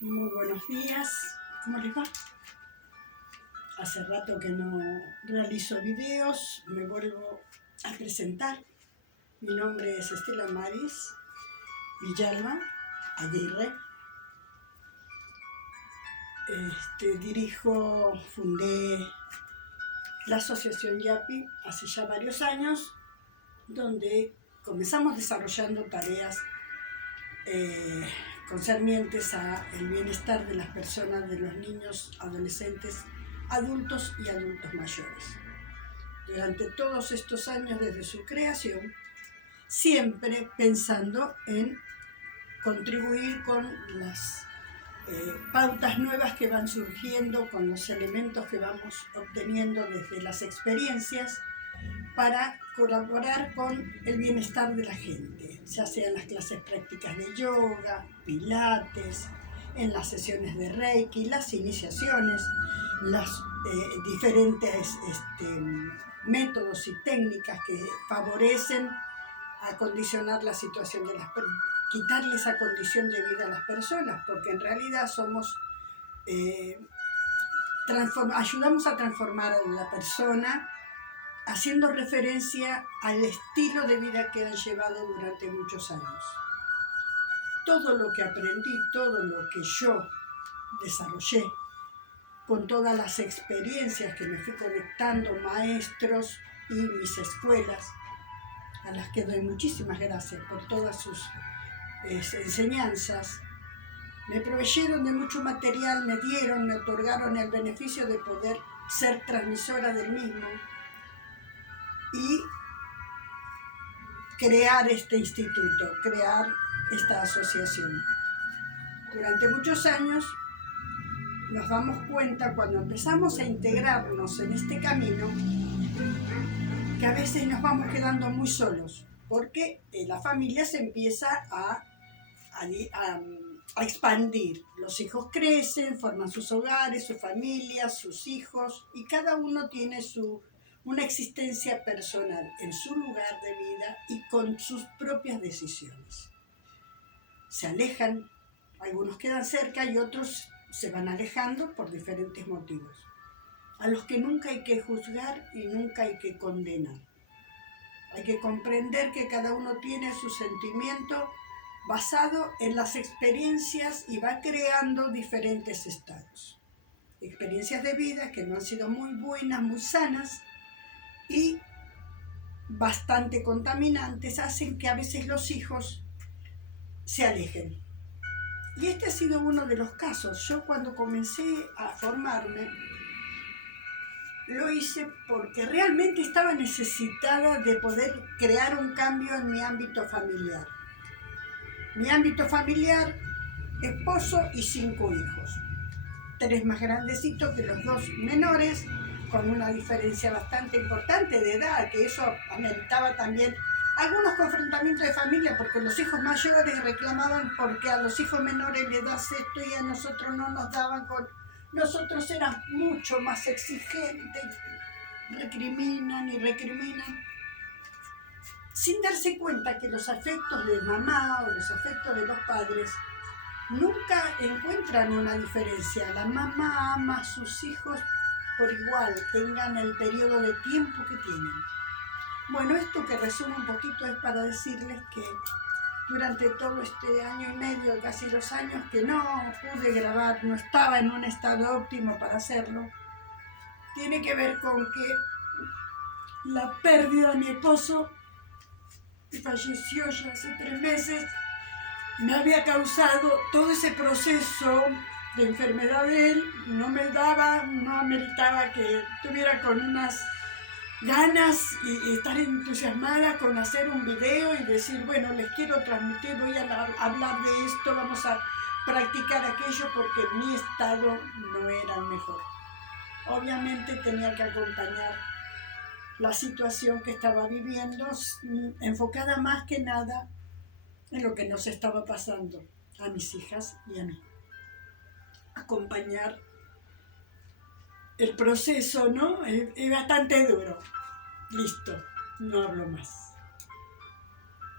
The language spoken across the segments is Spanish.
Muy buenos días, ¿cómo les va? Hace rato que no realizo videos, me vuelvo a presentar. Mi nombre es Estela Maris Villalba Aguirre. Fundé la asociación YAPI hace ya varios años, donde comenzamos desarrollando tareas concernientes al bienestar de las personas, de los niños, adolescentes, adultos y adultos mayores. Durante todos estos años desde su creación, siempre pensando en contribuir con las pautas nuevas que van surgiendo, con los elementos que vamos obteniendo desde las experiencias, para colaborar con el bienestar de la gente, ya sea en las clases prácticas de yoga, pilates, en las sesiones de Reiki, las iniciaciones, las diferentes métodos y técnicas que favorecen acondicionar la situación de las personas, quitarle esa condición de vida a las personas, porque en realidad somos ayudamos a transformar a la persona haciendo referencia al estilo de vida que han llevado durante muchos años. Todo lo que aprendí, todo lo que yo desarrollé, con todas las experiencias que me fui conectando, maestros y mis escuelas, a las que doy muchísimas gracias por todas sus enseñanzas, me proveyeron de mucho material, me otorgaron el beneficio de poder ser transmisora del mismo y crear este instituto, crear esta asociación. Durante muchos años nos damos cuenta, cuando empezamos a integrarnos en este camino, que a veces nos vamos quedando muy solos, porque la familia se empieza a expandir. Los hijos crecen, forman sus hogares, sus familias, sus hijos, y cada uno tiene una existencia personal en su lugar de vida y con sus propias decisiones. Se alejan, algunos quedan cerca y otros se van alejando por diferentes motivos, a los que nunca hay que juzgar y nunca hay que condenar. Hay que comprender que cada uno tiene su sentimiento basado en las experiencias y va creando diferentes estados. Experiencias de vida que no han sido muy buenas, muy sanas y bastante contaminantes, hacen que a veces los hijos se alejen. Y este ha sido uno de los casos. Yo cuando comencé a formarme, lo hice porque realmente estaba necesitada de poder crear un cambio en mi ámbito familiar. Mi ámbito familiar, esposo y 5 hijos. 3 más grandecitos que los 2 menores, con una diferencia bastante importante de edad, que eso ameritaba también algunos confrontamientos de familia, porque los hijos mayores reclamaban porque a los hijos menores les das esto y a nosotros no nos daban nosotros éramos mucho más exigentes, recriminan, sin darse cuenta que los afectos de mamá o los afectos de los padres nunca encuentran una diferencia. La mamá ama a sus hijos por igual, tengan el periodo de tiempo que tienen. Bueno, esto que resumo un poquito es para decirles que durante todo este año y medio, casi 2 años, que no pude grabar, no estaba en un estado óptimo para hacerlo, tiene que ver con que la pérdida de mi esposo, que falleció ya hace 3 meses, me había causado todo ese proceso de enfermedad de él. No ameritaba que tuviera con unas ganas y estar entusiasmada con hacer un video y decir, bueno, les quiero transmitir, voy a hablar de esto, vamos a practicar aquello, porque mi estado no era el mejor. Obviamente tenía que acompañar la situación que estaba viviendo, enfocada más que nada en lo que nos estaba pasando a mis hijas y a mí. Acompañar el proceso, ¿no? Es bastante duro. Listo, no hablo más.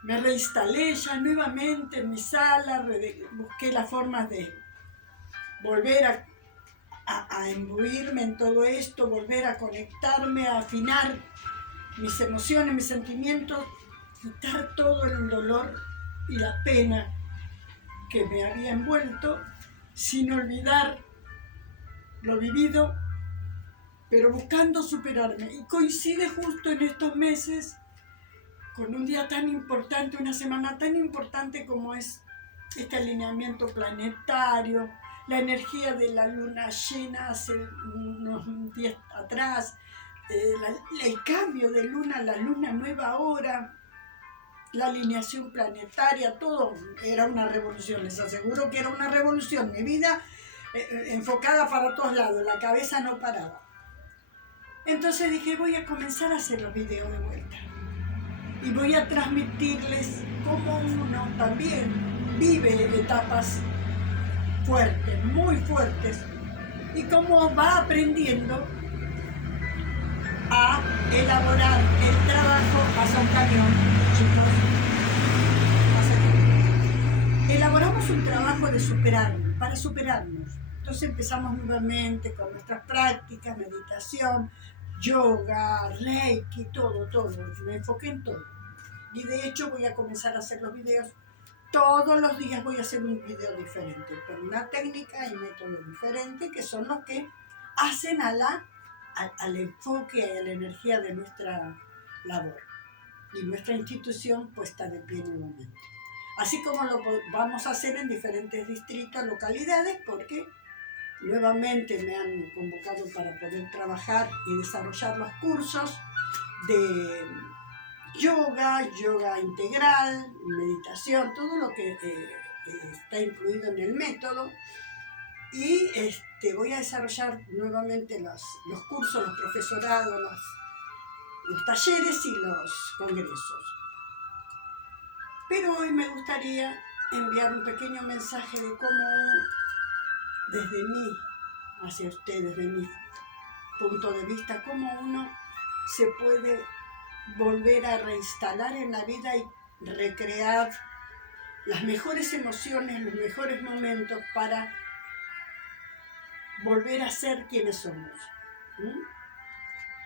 Me reinstalé ya nuevamente en mi sala, busqué las formas de volver a imbuirme en todo esto, volver a conectarme, a afinar mis emociones, mis sentimientos, quitar todo el dolor y la pena que me había envuelto, sin olvidar lo vivido, pero buscando superarme. Y coincide justo en estos meses con un día tan importante, una semana tan importante como es este alineamiento planetario, la energía de la luna llena hace unos días atrás, el cambio de luna a la luna nueva ahora, la alineación planetaria, todo era una revolución, les aseguro que era una revolución. Mi vida enfocada para todos lados, la cabeza no paraba. Entonces dije, voy a comenzar a hacer los videos de vuelta y voy a transmitirles cómo uno también vive etapas fuertes, muy fuertes, y cómo va aprendiendo a elaborar el trabajo. Pasa un camión, chicos. Elaboramos un trabajo de superarnos, para superarnos. Entonces empezamos nuevamente con nuestras prácticas, meditación, yoga, reiki, todo. Me enfoqué en todo. Y de hecho voy a comenzar a hacer los videos. Todos los días voy a hacer un video diferente, con una técnica y método diferente, que son los que hacen al enfoque y a la energía de nuestra labor y nuestra institución puesta de pie nuevamente. Así como lo vamos a hacer en diferentes distritos, localidades, porque nuevamente me han convocado para poder trabajar y desarrollar los cursos de yoga integral, meditación, todo lo que está incluido en el método. Y voy a desarrollar nuevamente los cursos, los profesorados, los talleres y los congresos. Pero hoy me gustaría enviar un pequeño mensaje de cómo, desde mí, hacia ustedes, desde mi punto de vista, cómo uno se puede volver a reinstalar en la vida y recrear las mejores emociones, los mejores momentos para volver a ser quienes somos.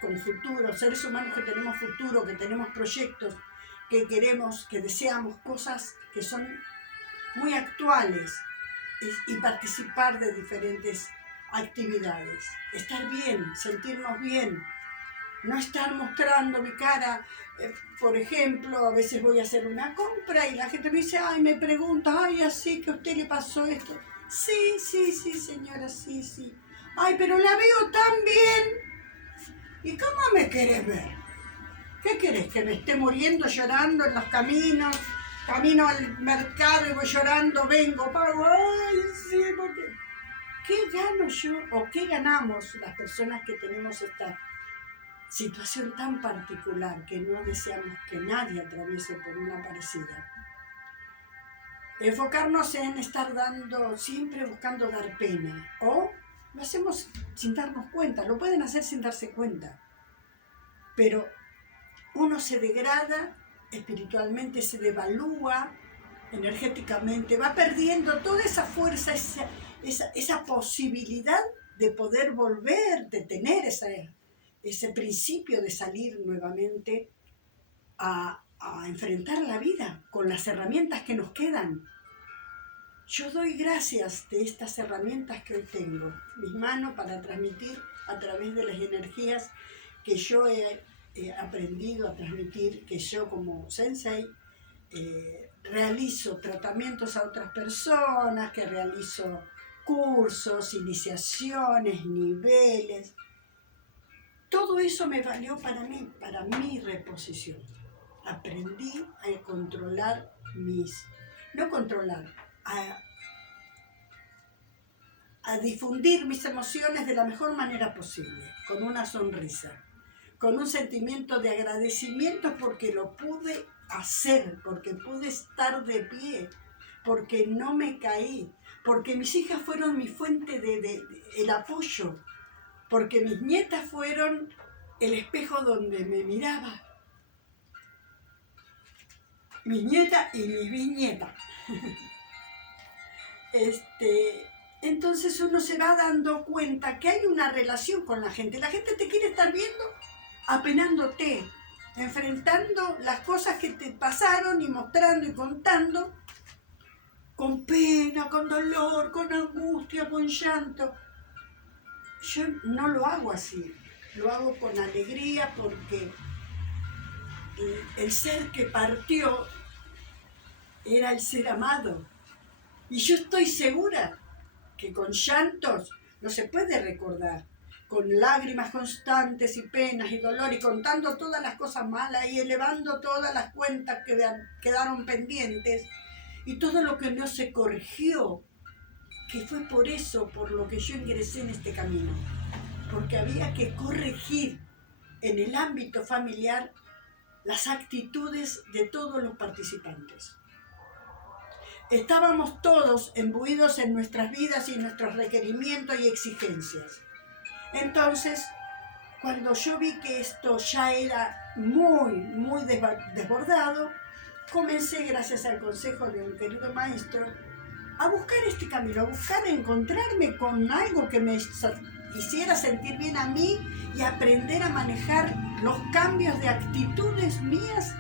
Con futuro, seres humanos que tenemos futuro, que tenemos proyectos, que queremos, que deseamos cosas que son muy actuales y participar de diferentes actividades. Estar bien, sentirnos bien, no estar mostrando mi cara. Por ejemplo, a veces voy a hacer una compra y la gente me dice, ay, me pregunta, ay, así que a usted le pasó esto. Sí, señora, sí. Ay, pero la veo tan bien. ¿Y cómo me querés ver? ¿Qué querés? ¿Que me esté muriendo llorando en los caminos? Camino al mercado y voy llorando, vengo, pago, ay, sí, porque... ¿Qué gano yo o qué ganamos las personas que tenemos esta situación tan particular que no deseamos que nadie atraviese por una parecida? Enfocarnos en estar siempre buscando dar pena, o lo hacemos sin darnos cuenta, lo pueden hacer sin darse cuenta, pero uno se degrada espiritualmente, se devalúa energéticamente, va perdiendo toda esa fuerza, esa posibilidad de poder volver, de tener ese principio de salir nuevamente a enfrentar la vida con las herramientas que nos quedan. Yo doy gracias de estas herramientas que hoy tengo, mis manos, para transmitir a través de las energías que yo he aprendido a transmitir, que yo como sensei realizo tratamientos a otras personas, que realizo cursos, iniciaciones, niveles. Todo eso me valió para mí, para mi reposición. Aprendí a controlar a difundir mis emociones de la mejor manera posible, con una sonrisa, con un sentimiento de agradecimiento porque lo pude hacer, porque pude estar de pie, porque no me caí, porque mis hijas fueron mi fuente el apoyo, porque mis nietas fueron el espejo donde me miraba. Mis nietas y mis bisnietas. entonces uno se va dando cuenta que hay una relación con la gente. La gente te quiere estar viendo apenándote, enfrentando las cosas que te pasaron y mostrando y contando con pena, con dolor, con angustia, con llanto. Yo no lo hago así, lo hago con alegría porque el ser que partió era el ser amado. Y yo estoy segura que con llantos no se puede recordar, con lágrimas constantes y penas y dolor y contando todas las cosas malas y elevando todas las cuentas que quedaron pendientes y todo lo que no se corrigió, que fue por eso por lo que yo ingresé en este camino, porque había que corregir en el ámbito familiar las actitudes de todos los participantes. Estábamos todos imbuidos en nuestras vidas y nuestros requerimientos y exigencias. Entonces, cuando yo vi que esto ya era muy desbordado, comencé, gracias al consejo de un querido maestro, a buscar este camino, a buscar encontrarme con algo que me hiciera sentir bien a mí y aprender a manejar los cambios de actitudes mías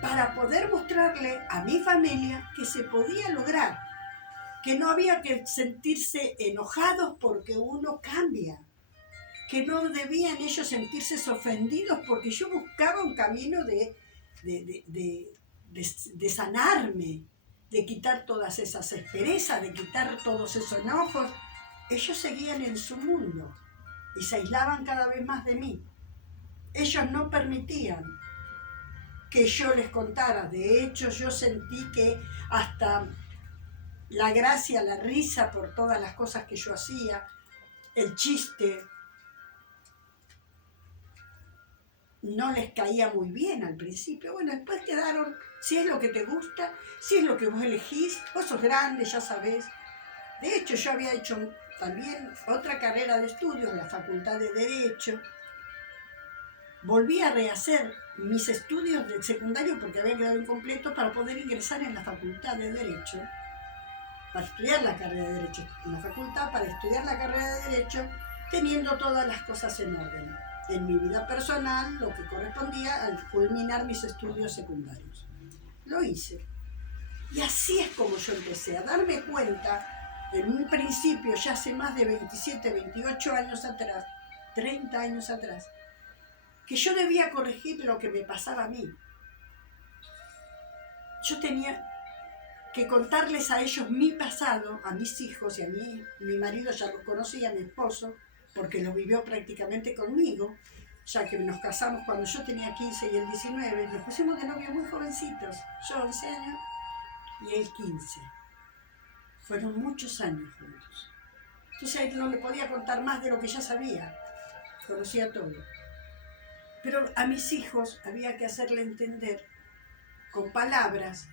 para poder mostrarle a mi familia que se podía lograr, que no había que sentirse enojados porque uno cambia, que no debían ellos sentirse ofendidos porque yo buscaba un camino de sanarme, de quitar todas esas asperezas, de quitar todos esos enojos. Ellos seguían en su mundo y se aislaban cada vez más de mí. Ellos no permitían que yo les contara. De hecho, yo sentí que hasta la gracia, la risa por todas las cosas que yo hacía, el chiste, no les caía muy bien al principio. Bueno, después quedaron, si es lo que te gusta, si es lo que vos elegís, vos sos grande, ya sabés. De hecho, yo había hecho también otra carrera de estudios en la Facultad de Derecho. Volví a rehacer mis estudios del secundario porque habían quedado incompletos para poder ingresar en la Facultad de Derecho, para estudiar la carrera de Derecho en la facultad, para estudiar la carrera de Derecho, teniendo todas las cosas en orden. En mi vida personal, lo que correspondía al culminar mis estudios secundarios. Lo hice. Y así es como yo empecé a darme cuenta, en un principio, ya hace más de 27, 28 años atrás, 30 años atrás, que yo debía corregir lo que me pasaba a mí. Yo tenía que contarles a ellos mi pasado, a mis hijos y a mí. Mi marido ya lo conocía, mi esposo, porque lo vivió prácticamente conmigo, ya que nos casamos cuando yo tenía 15 y él 19, nos pusimos de novio muy jovencitos, yo 11 años y él 15. Fueron muchos años juntos. Entonces a él no le podía contar más de lo que ya sabía, conocía todo. Pero a mis hijos había que hacerle entender con palabras,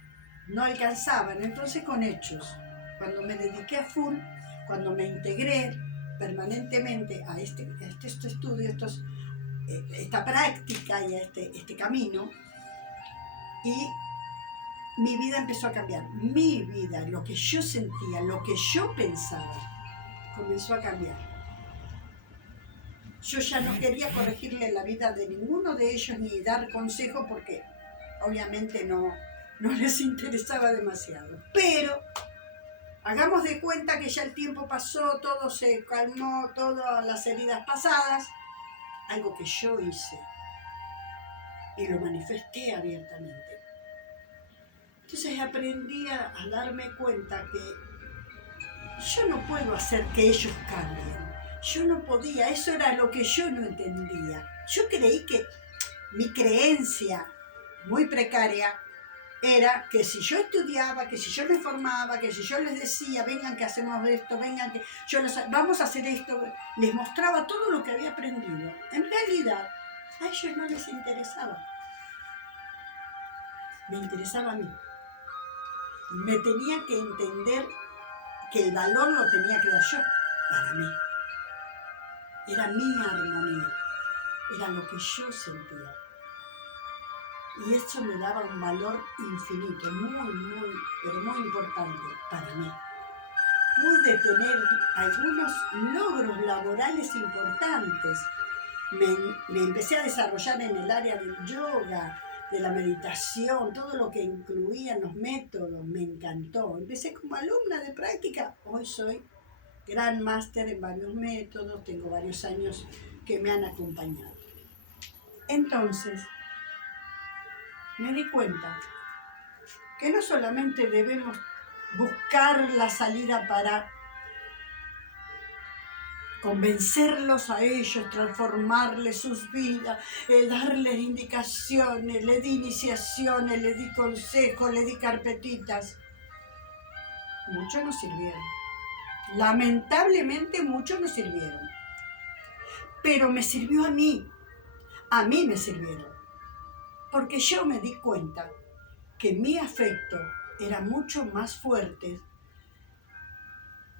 no alcanzaban, entonces con hechos. Cuando me dediqué a full, cuando me integré permanentemente a este estudio, esta práctica y a este camino, y mi vida empezó a cambiar. Mi vida, lo que yo sentía, lo que yo pensaba, comenzó a cambiar. Yo ya no quería corregirle la vida de ninguno de ellos ni dar consejo porque obviamente no les interesaba demasiado. Pero hagamos de cuenta que ya el tiempo pasó, todo se calmó, todas las heridas pasadas, algo que yo hice y lo manifesté abiertamente. Entonces aprendí a darme cuenta que yo no puedo hacer que ellos cambien. Yo no podía, eso era lo que yo no entendía. Yo creí que mi creencia muy precaria era que si yo estudiaba, que si yo me formaba, que si yo les decía, vengan que hacemos esto, vengan que vamos a hacer esto, les mostraba todo lo que había aprendido. En realidad, a ellos no les interesaba. Me interesaba a mí. Me tenía que entender que el valor lo tenía que dar yo, para mí. Era mi armonía, era lo que yo sentía. Y eso me daba un valor infinito, pero muy importante para mí. pude tener algunos logros laborales importantes. Me empecé a desarrollar en el área del yoga, de la meditación, todo lo que incluían los métodos, me encantó. Empecé como alumna de práctica, hoy soy gran máster en varios métodos, tengo varios años que me han acompañado. Entonces, me di cuenta que no solamente debemos buscar la salida para convencerlos a ellos, transformarles sus vidas, darles indicaciones, les di iniciaciones, les di consejos, les di carpetitas. Muchos no sirvieron. Lamentablemente muchos no sirvieron. Pero me sirvió a mí me sirvieron. Porque yo me di cuenta que mi afecto era mucho más fuerte,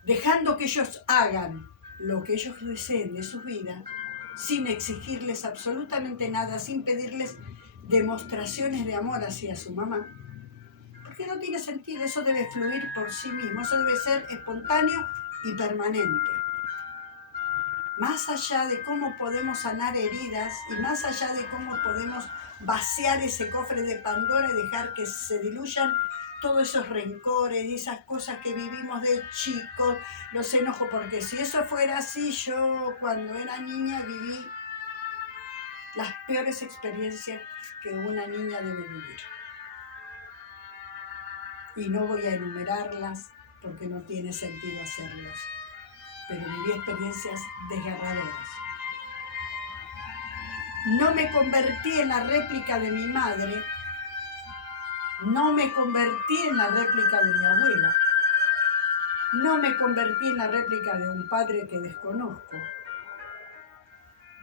dejando que ellos hagan lo que ellos deseen de su vida, sin exigirles absolutamente nada, sin pedirles demostraciones de amor hacia su mamá. Porque no tiene sentido, eso debe fluir por sí mismo, eso debe ser espontáneo y permanente. Más allá de cómo podemos sanar heridas y más allá de cómo podemos vaciar ese cofre de Pandora y dejar que se diluyan todos esos rencores y esas cosas que vivimos de chicos, los enojos, porque si eso fuera así, yo cuando era niña viví las peores experiencias que una niña debe vivir. Y no voy a enumerarlas porque no tiene sentido hacerlos, pero viví experiencias desgarradoras. No me convertí en la réplica de mi madre, no me convertí en la réplica de mi abuela, no me convertí en la réplica de un padre que desconozco,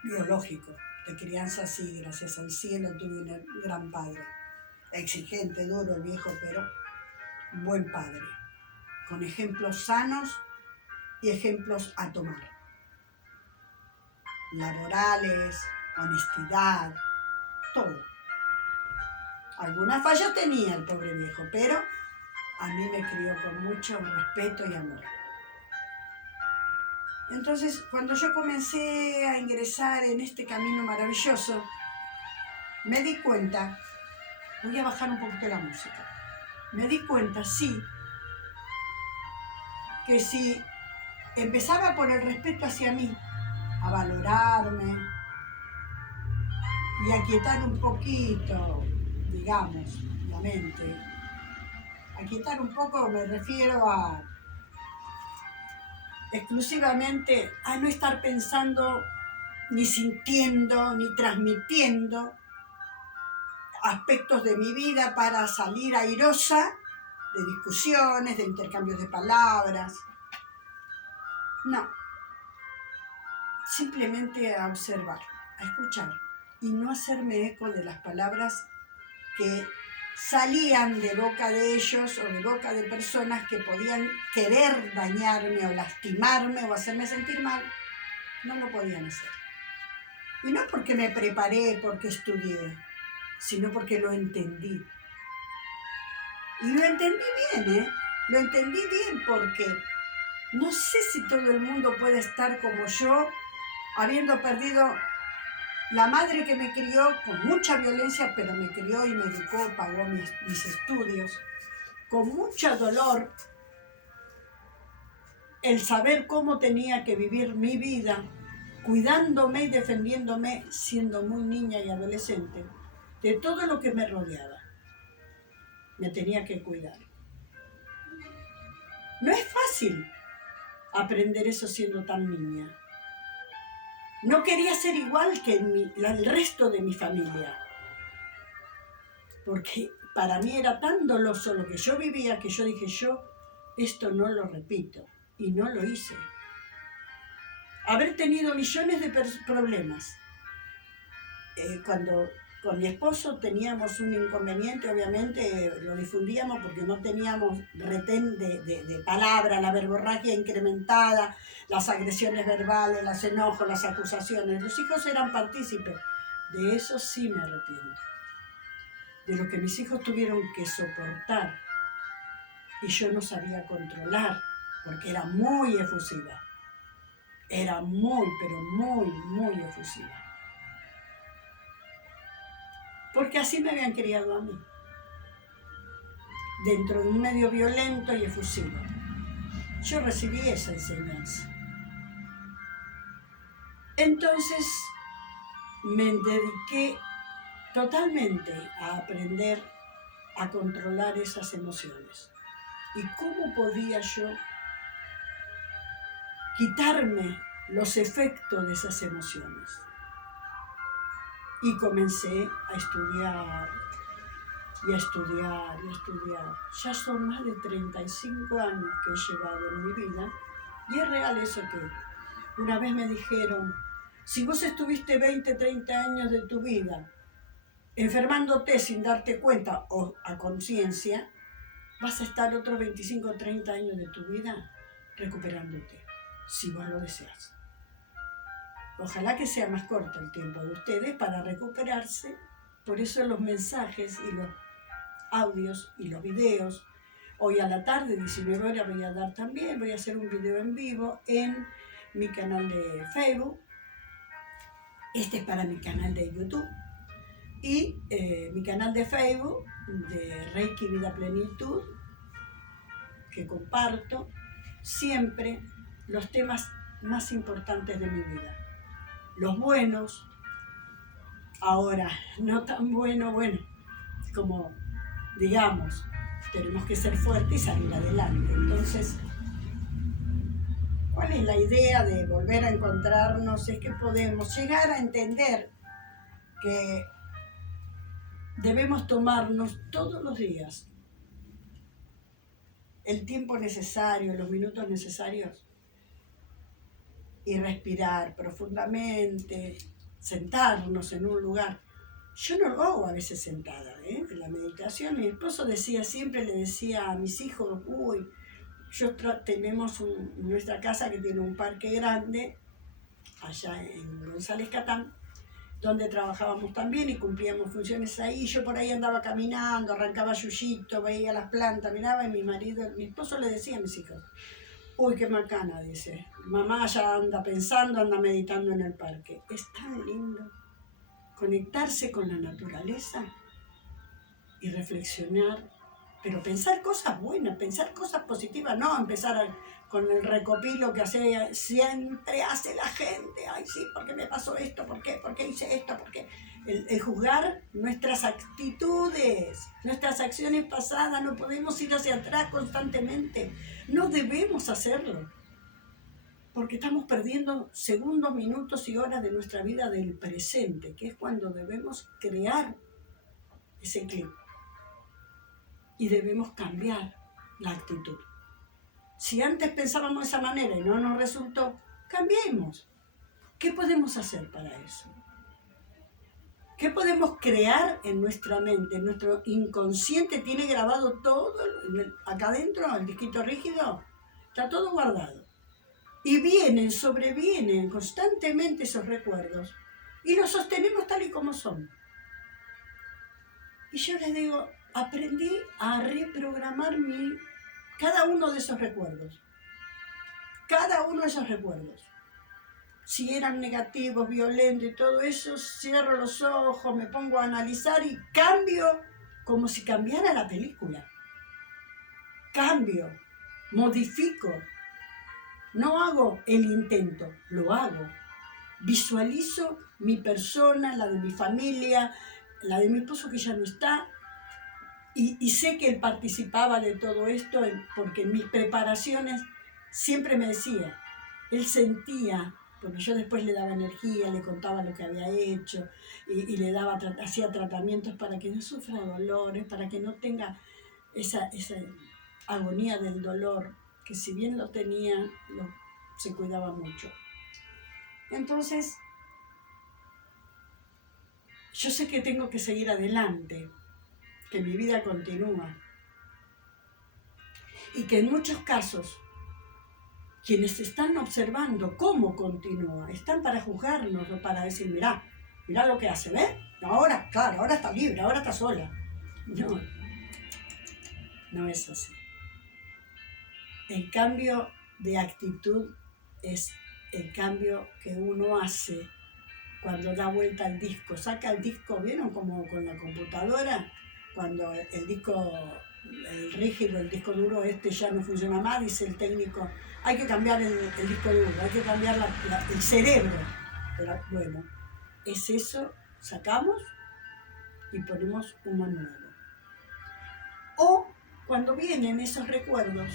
biológico, de crianza sí, gracias al cielo tuve un gran padre, exigente, duro, el viejo, pero buen padre, con ejemplos sanos y ejemplos a tomar, laborales, honestidad, todo. Algunas fallas tenía el pobre viejo, pero a mí me crió con mucho respeto y amor. Entonces, cuando yo comencé a ingresar en este camino maravilloso, me di cuenta, voy a bajar un poquito la música, me di cuenta, sí, que si empezaba por el respeto hacia mí, a valorarme y a quietar un poquito, digamos, la mente. A quitar un poco me refiero a exclusivamente a no estar pensando, ni sintiendo, ni transmitiendo aspectos de mi vida para salir airosa de discusiones, de intercambios de palabras. No, simplemente a observar, a escuchar y no hacerme eco de las palabras que salían de boca de ellos o de boca de personas que podían querer dañarme o lastimarme o hacerme sentir mal. No lo podían hacer. Y no porque me preparé, porque estudié, sino porque lo entendí. Y lo entendí bien, ¿eh? Lo entendí bien porque no sé si todo el mundo puede estar como yo, habiendo perdido la madre que me crió con mucha violencia, pero me crió y me educó, pagó mis estudios, con mucho dolor, el saber cómo tenía que vivir mi vida, cuidándome y defendiéndome, siendo muy niña y adolescente, de todo lo que me rodeaba. Me tenía que cuidar. No es fácil aprender eso siendo tan niña. No quería ser igual que el resto de mi familia, porque para mí era tan doloroso lo que yo vivía que yo dije, yo esto no lo repito, y no lo hice. Haber tenido millones de problemas. Cuando con mi esposo teníamos un inconveniente, obviamente lo difundíamos porque no teníamos retén de palabra, la verborragia incrementada, las agresiones verbales, los enojos, las acusaciones. Los hijos eran partícipes. De eso sí me arrepiento. De lo que mis hijos tuvieron que soportar y yo no sabía controlar. porque era muy efusiva. Era muy, pero muy, muy efusiva. Porque así me habían criado a mí, dentro de un medio violento y efusivo. Yo recibí esa enseñanza. Entonces me dediqué totalmente a aprender a controlar esas emociones. ¿Y cómo podía yo quitarme los efectos de esas emociones? Y comencé a estudiar, y a estudiar, y a estudiar. Ya son más de 35 años que he llevado en mi vida, y es real eso que una vez me dijeron, si vos estuviste 20, 30 años de tu vida enfermándote sin darte cuenta o a conciencia, vas a estar otros 25 o 30 años de tu vida recuperándote, si vos lo deseas. Ojalá que sea más corto el tiempo de ustedes para recuperarse. Por eso los mensajes y los audios y los videos. Hoy a la tarde, 19 horas, voy a hacer un video en vivo en mi canal de Facebook. Este es para mi canal de YouTube. Y mi canal de Facebook de Reiki Vida Plenitud, que comparto siempre los temas más importantes de mi vida. Los buenos, ahora no tan bueno, como digamos, tenemos que ser fuertes y salir adelante. Entonces, ¿cuál es la idea de volver a encontrarnos? Es que podemos llegar a entender que debemos tomarnos todos los días el tiempo necesario, los minutos necesarios y respirar profundamente, sentarnos en un lugar. Yo no lo hago a veces sentada, en la meditación. Mi esposo siempre le decía a mis hijos, tenemos nuestra casa que tiene un parque grande, allá en González Catán, donde trabajábamos también y cumplíamos funciones ahí. Yo por ahí andaba caminando, arrancaba yuyito, veía las plantas, miraba, y mi esposo le decía a mis hijos, uy, qué macana, dice, mamá ya anda pensando, anda meditando en el parque. Es tan lindo conectarse con la naturaleza y reflexionar, pero pensar cosas buenas, pensar cosas positivas, no empezar con el recopilo que siempre hace la gente. Ay, sí, ¿por qué me pasó esto? ¿Por qué hice esto? ¿Por qué? El juzgar nuestras actitudes, nuestras acciones pasadas. No podemos ir hacia atrás constantemente. No debemos hacerlo, porque estamos perdiendo segundos, minutos y horas de nuestra vida del presente, que es cuando debemos crear ese clip. Y debemos cambiar la actitud. Si antes pensábamos de esa manera y no nos resultó, cambiemos. ¿Qué podemos hacer para eso? ¿Qué podemos crear en nuestra mente? Nuestro inconsciente tiene grabado todo, acá adentro, el disquito rígido, está todo guardado. Y sobrevienen constantemente esos recuerdos y los sostenemos tal y como son. Y yo les digo, aprendí a reprogramar cada uno de esos recuerdos. Cada uno de esos recuerdos. Si eran negativos, violentos y todo eso, cierro los ojos, me pongo a analizar y cambio como si cambiara la película. Cambio, modifico. No hago el intento, lo hago. Visualizo mi persona, la de mi familia, la de mi esposo que ya no está, y sé que él participaba de todo esto porque en mis preparaciones siempre me decía, él sentía, porque yo después le daba energía, le contaba lo que había hecho y hacía tratamientos para que no sufra dolores, para que no tenga esa agonía del dolor, que si bien lo tenía, se cuidaba mucho. Entonces, yo sé que tengo que seguir adelante, que mi vida continúa y que en muchos casos quienes están observando cómo continúa están para juzgarnos o para decir, mirá lo que hace, ¿ves? Ahora, claro, ahora está libre, ahora está sola. No es así. El cambio de actitud es el cambio que uno hace cuando da vuelta al disco. Saca el disco, ¿vieron? Como con la computadora, cuando el disco, el rígido, el disco duro ya no funciona más, dice el técnico, hay que cambiar el disco duro, hay que cambiar el cerebro. Pero bueno, es eso, sacamos y ponemos uno nuevo. O cuando vienen esos recuerdos,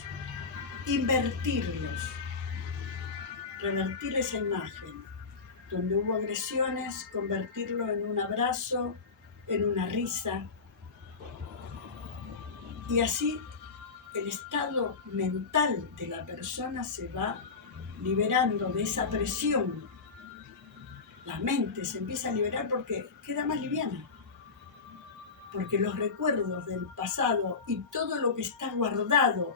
invertirlos, revertir esa imagen. Donde hubo agresiones, convertirlo en un abrazo, en una risa. Y así el estado mental de la persona se va liberando de esa presión. La mente se empieza a liberar porque queda más liviana. Porque los recuerdos del pasado y todo lo que está guardado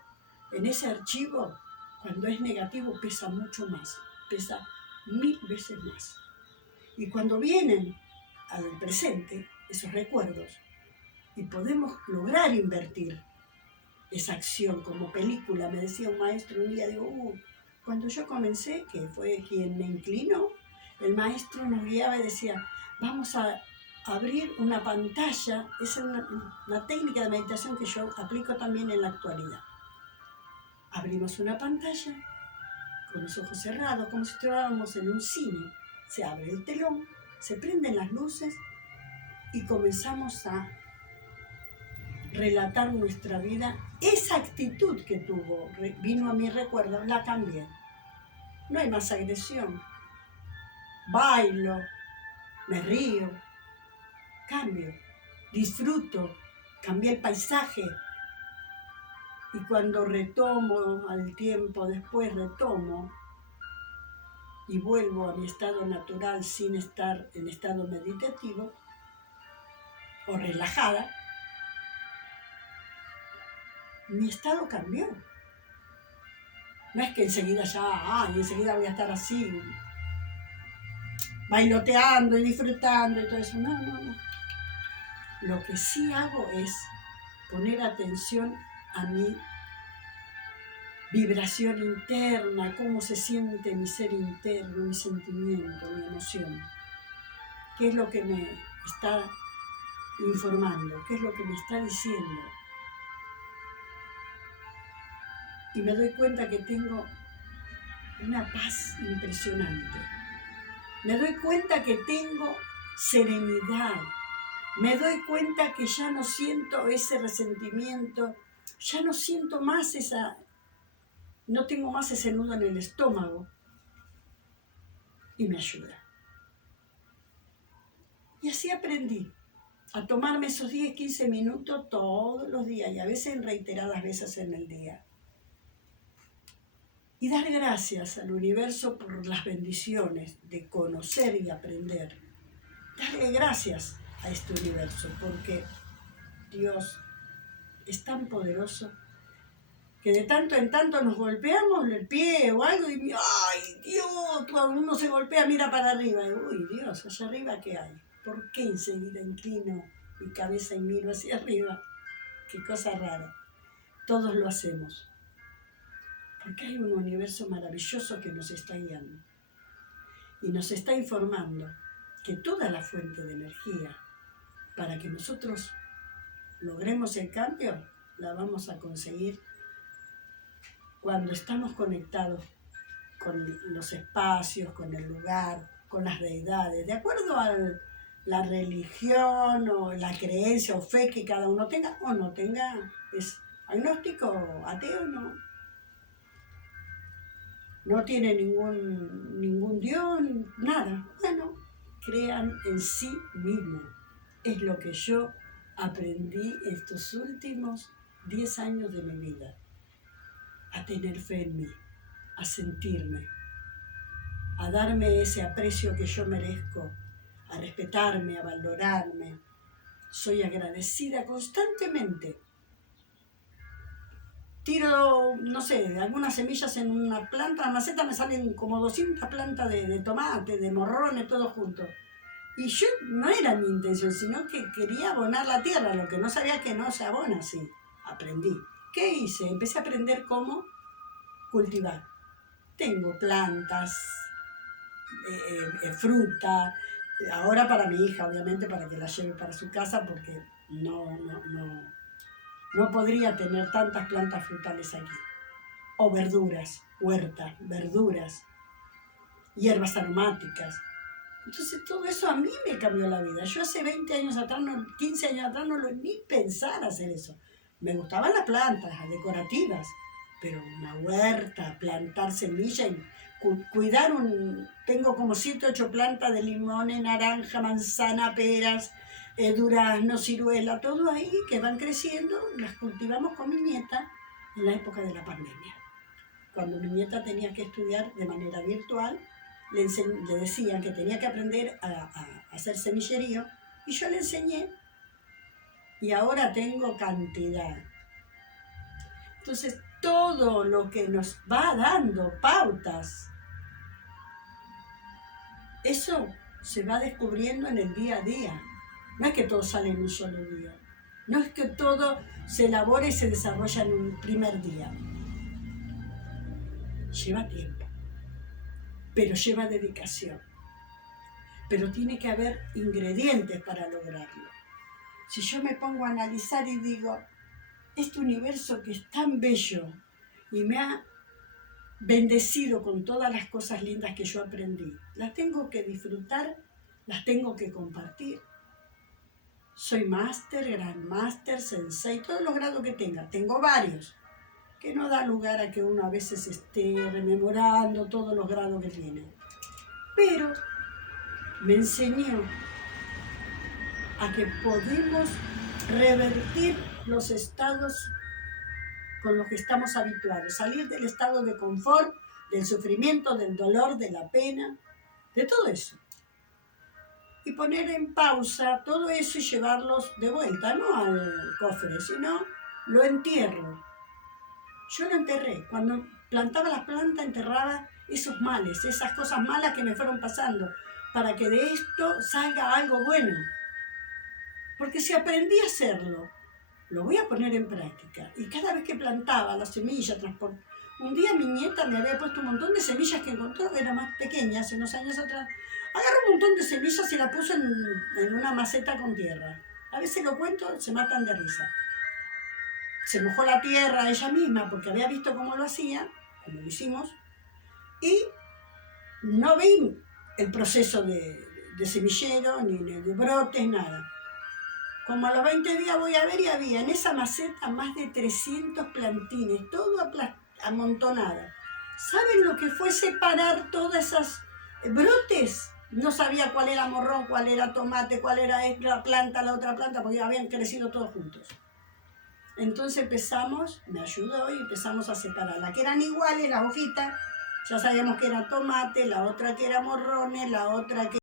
en ese archivo, cuando es negativo, pesa mucho más, pesa 1000 veces más. Y cuando vienen al presente esos recuerdos y podemos lograr invertir esa acción como película, me decía un maestro un día, digo, cuando yo comencé, que fue quien me inclinó, el maestro nos guiaba y decía, vamos a abrir una pantalla, esa es una técnica de meditación que yo aplico también en la actualidad. Abrimos una pantalla con los ojos cerrados, como si estuviéramos en un cine, se abre el telón, se prenden las luces y comenzamos a relatar nuestra vida. Esa actitud que tuvo, vino a mi recuerdo, la cambié. No hay más agresión. Bailo, me río, cambio, disfruto, cambié el paisaje. Y cuando retomo, al tiempo después retomo y vuelvo a mi estado natural sin estar en estado meditativo o relajada, mi estado cambió. No es que enseguida enseguida voy a estar así, bailoteando y disfrutando y todo eso. No. Lo que sí hago es poner atención a mi vibración interna, cómo se siente mi ser interno, mi sentimiento, mi emoción. ¿Qué es lo que me está informando? ¿Qué es lo que me está diciendo? Y me doy cuenta que tengo una paz impresionante. Me doy cuenta que tengo serenidad. Me doy cuenta que ya no siento ese resentimiento, ya no siento más no tengo más ese nudo en el estómago. Y me ayuda. Y así aprendí a tomarme esos 10, 15 minutos todos los días y a veces en reiteradas veces en el día. Y dar gracias al universo por las bendiciones de conocer y aprender. Darle gracias a este universo porque Dios es tan poderoso que de tanto en tanto nos golpeamos el pie o algo y ¡ay, Dios! Cuando uno se golpea, mira para arriba y ¡uy, Dios! ¿Allá arriba qué hay? ¿Por qué enseguida inclino mi cabeza y miro hacia arriba? ¡Qué cosa rara! Todos lo hacemos. Porque hay un universo maravilloso que nos está guiando y nos está informando que toda la fuente de energía para que nosotros logremos el cambio la vamos a conseguir cuando estamos conectados con los espacios, con el lugar, con las deidades, de acuerdo a la religión o la creencia o fe que cada uno tenga o no tenga, es agnóstico, ateo, no tiene ningún Dios, nada. Bueno, crean en sí mismo. Es lo que yo aprendí estos últimos 10 años de mi vida. A tener fe en mí, a sentirme, a darme ese aprecio que yo merezco, a respetarme, a valorarme. Soy agradecida constantemente. Tiro, no sé, algunas semillas en una planta, en la maceta me salen como 200 plantas de tomate, de morrones, todo junto. Y yo no era mi intención, sino que quería abonar la tierra, lo que no sabía que no se abona así. Aprendí. ¿Qué hice? Empecé a aprender cómo cultivar. Tengo plantas, fruta, ahora para mi hija, obviamente, para que la lleve para su casa, porque no podría tener tantas plantas frutales aquí. O verduras, huerta, verduras, hierbas aromáticas. Entonces todo eso a mí me cambió la vida. Yo hace 20 años atrás, 15 años atrás, no lo ni pensar hacer eso. Me gustaban las plantas, las decorativas, pero una huerta, plantar semillas y cuidar tengo como 7, 8 plantas de limones, naranja, manzana, peras, durazno, ciruela, todo ahí que van creciendo, las cultivamos con mi nieta en la época de la pandemia. Cuando mi nieta tenía que estudiar de manera virtual, le decían que tenía que aprender a hacer semillerío y yo le enseñé y ahora tengo cantidad. Entonces todo lo que nos va dando pautas, eso se va descubriendo en el día a día. No es que todo sale en un solo día, no es que todo se elabora y se desarrolla en un primer día. Lleva tiempo, pero lleva dedicación. Pero tiene que haber ingredientes para lograrlo. Si yo me pongo a analizar y digo, este universo que es tan bello y me ha bendecido con todas las cosas lindas que yo aprendí, las tengo que disfrutar, las tengo que compartir. Soy máster, gran máster, sensei, todos los grados que tengo varios, que no da lugar a que uno a veces esté rememorando todos los grados que tiene. Pero me enseñó a que podemos revertir los estados con los que estamos habituados, salir del estado de confort, del sufrimiento, del dolor, de la pena, de todo eso. Y poner en pausa todo eso y llevarlos de vuelta, no al cofre, sino lo entierro. Yo lo enterré. Cuando plantaba las plantas, enterraba esos males, esas cosas malas que me fueron pasando, para que de esto salga algo bueno. Porque si aprendí a hacerlo, lo voy a poner en práctica. Y cada vez que plantaba la semilla, un día mi nieta me había puesto un montón de semillas que encontró, era más pequeña, hace unos años atrás. Agarró un montón de semillas y la puso en una maceta con tierra. A veces lo cuento, se matan de risa. Se mojó la tierra ella misma porque había visto cómo lo hacía, como lo hicimos, y no vi el proceso de semillero, ni de brotes, nada. Como a los 20 días voy a ver y había en esa maceta más de 300 plantines, todo amontonado. ¿Saben lo que fue separar todas esas brotes? No sabía cuál era morrón, cuál era tomate, cuál era la otra planta, porque habían crecido todos juntos. Entonces me ayudó y empezamos a separar. Las que eran iguales, las hojitas, ya sabíamos que era tomate, la otra que era morrones, la otra que